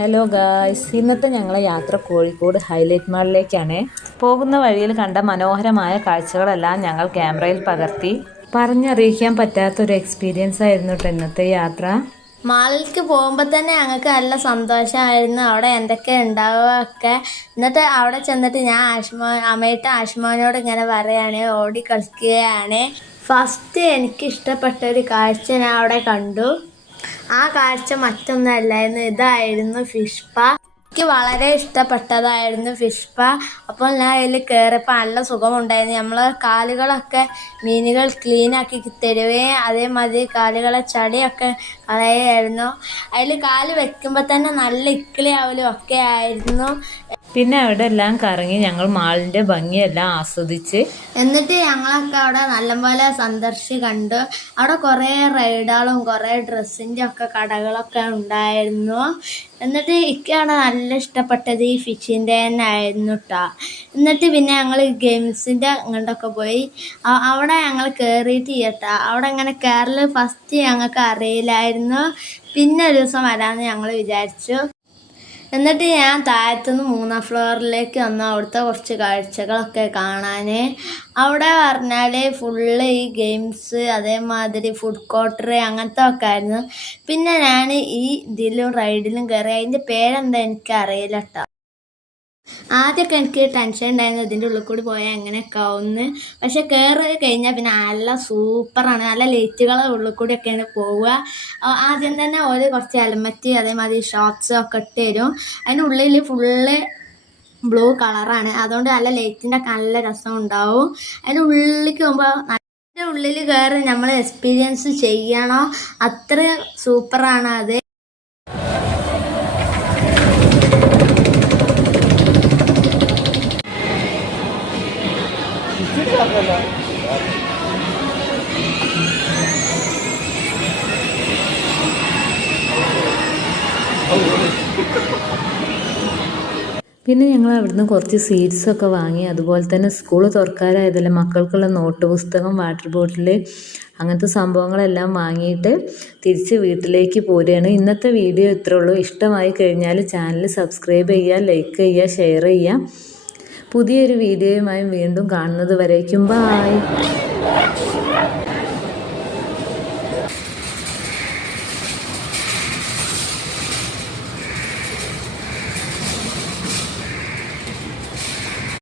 Hello guys, ഇന്നത്തെ ഞങ്ങളെ യാത്ര കോഴിക്കോട് ഹൈലൈറ്റ് മാളിലേക്കാണ്. പോകുന്ന വഴിയിൽ കണ്ട മനോഹരമായ കാഴ്ചകളെല്ലാം ഞങ്ങൾ ക്യാമറയിൽ പകർത്തി. പറഞ്ഞറിയിക്കാൻ പറ്റാത്തൊരു എക്സ്പീരിയൻസ് ആയിരുന്നു കേട്ടോ ഇന്നത്തെ യാത്ര. മാളിലേക്ക് പോകുമ്പോൾ തന്നെ ഞങ്ങൾക്ക് നല്ല സന്തോഷമായിരുന്നു. അവിടെ എന്തൊക്കെ ഉണ്ടാവുകയൊക്കെ. എന്നിട്ട് അവിടെ ചെന്നിട്ട് ഞാൻ ആഷ്മോനോട് ഇങ്ങനെ പറയുകയാണ്, ഓടി കളിക്കുകയാണ്. ഫസ്റ്റ് എനിക്ക് ഇഷ്ടപ്പെട്ട ഒരു കാഴ്ച ഞാൻ അവിടെ കണ്ടു. ആ കാഴ്ച മറ്റൊന്നല്ലായിരുന്നു, ഇതായിരുന്നു ഫിഷ്പ. എനിക്ക് വളരെ ഇഷ്ടപ്പെട്ടതായിരുന്നു ഫിഷ്പ. അപ്പോൾ ഞാൻ അതിൽ കയറിയപ്പോൾ നല്ല സുഖമുണ്ടായിരുന്നു. നമ്മൾ കാലുകളൊക്കെ മീനുകൾ ക്ലീനാക്കി തരുകയും അതേമാതിരി കാലുകളെ ചളിയൊക്കെ കളയായിരുന്നു. അതിൽ കാല് വെക്കുമ്പോൾ തന്നെ നല്ല ഇക്കിളിയാവലും ഒക്കെ ആയിരുന്നു. പിന്നെ അവിടെ എല്ലാം കറങ്ങി ഞങ്ങൾ മാളിൻ്റെ ഭംഗിയെല്ലാം ആസ്വദിച്ച് എന്നിട്ട് ഞങ്ങളൊക്കെ അവിടെ നല്ലപോലെ സന്ദർശിച്ച് കണ്ടു. അവിടെ കുറേ റൈഡുകളും കുറേ ഡ്രസ്സിൻ്റെ ഒക്കെ കടകളൊക്കെ ഉണ്ടായിരുന്നു. എന്നിട്ട് എനിക്കാണ് നല്ല ഇഷ്ടപ്പെട്ടത് ഈ ഫിഷിൻ്റെ തന്നെ ആയിരുന്നു കേട്ടോ. എന്നിട്ട് പിന്നെ ഞങ്ങൾ ഗെയിംസിൻ്റെ അങ്ങോട്ടൊക്കെ പോയി. അവിടെ ഞങ്ങൾ കയറിയിട്ട് കേട്ടോ. അവിടെ ഇങ്ങനെ കയറൽ ഫസ്റ്റ് ഞങ്ങൾക്ക് അറിയില്ലായിരുന്നു. പിന്നെ ഒരു ദിവസം വരാമെന്ന് ഞങ്ങൾ വിചാരിച്ചു. എന്നിട്ട് ഞാൻ താഴത്തുനിന്ന് 3ാം ഫ്ലോറിലേക്ക് വന്നു. അവിടുത്തെ കുറച്ച് കാഴ്ചകളൊക്കെ കാണാൻ. അവിടെ പറഞ്ഞാൽ ഫുള്ള് ഈ ഗെയിംസ് അതേമാതിരി ഫുഡ് കോർട്ടർ അങ്ങനത്തെ ഒക്കെ ആയിരുന്നു. പിന്നെ ഞാൻ ഈ ഇതിലും റൈഡിലും കയറി. അതിൻ്റെ പേരെന്താ എനിക്കറിയില്ല കേട്ടോ. ആദ്യമൊക്കെ എനിക്ക് ടെൻഷൻ ഉണ്ടായിരുന്നു, ഇതിൻ്റെ ഉള്ളിൽ കൂടി പോയാൽ എങ്ങനെയൊക്കെ ആവുമെന്ന്. പക്ഷെ കയറി കഴിഞ്ഞാൽ പിന്നെ നല്ല സൂപ്പറാണ്. നല്ല ലൈറ്റുകളെ ഉള്ളിൽ കൂടിയൊക്കെയാണ് പോവുക. ആദ്യം തന്നെ ഒരു കുറച്ച് ഹെൽമറ്റ് അതേമാതിരി ഷോർട്സ് ഒക്കെ ഇട്ട് തരും. അതിനുള്ളിൽ ഫുള്ള് ബ്ലൂ കളറാണ്. അതുകൊണ്ട് നല്ല ലൈറ്റിൻ്റെ ഒക്കെ നല്ല രസം ഉണ്ടാവും. അതിൻ്റെ ഉള്ളിലേക്ക് പോകുമ്പോൾ നല്ല ഉള്ളിൽ കയറി നമ്മൾ എക്സ്പീരിയൻസ് ചെയ്യണം. അത്ര സൂപ്പറാണ് അത്. പിന്നെ ഞങ്ങൾ അവിടുന്ന് കുറച്ച് സീഡ്സൊക്കെ വാങ്ങി. അതുപോലെ തന്നെ സ്കൂൾ തുറക്കാറായതല്ലേ, മക്കൾക്കുള്ള നോട്ട് പുസ്തകം, വാട്ടർ ബോട്ടിൽ, അങ്ങനത്തെ സംഭവങ്ങളെല്ലാം വാങ്ങിയിട്ട് തിരിച്ച് വീട്ടിലേക്ക് പോരുകയാണ്. ഇന്നത്തെ വീഡിയോ ഇത്രേ ഉള്ളൂ. ഇഷ്ടമായി കഴിഞ്ഞാൽ ചാനൽ സബ്സ്ക്രൈബ് ചെയ്യുക, ലൈക്ക് ചെയ്യുക, ഷെയർ ചെയ്യുക. പുതിയൊരു വീഡിയോയുമായി വീണ്ടും കാണുന്നത് വരേക്കും ബായ്.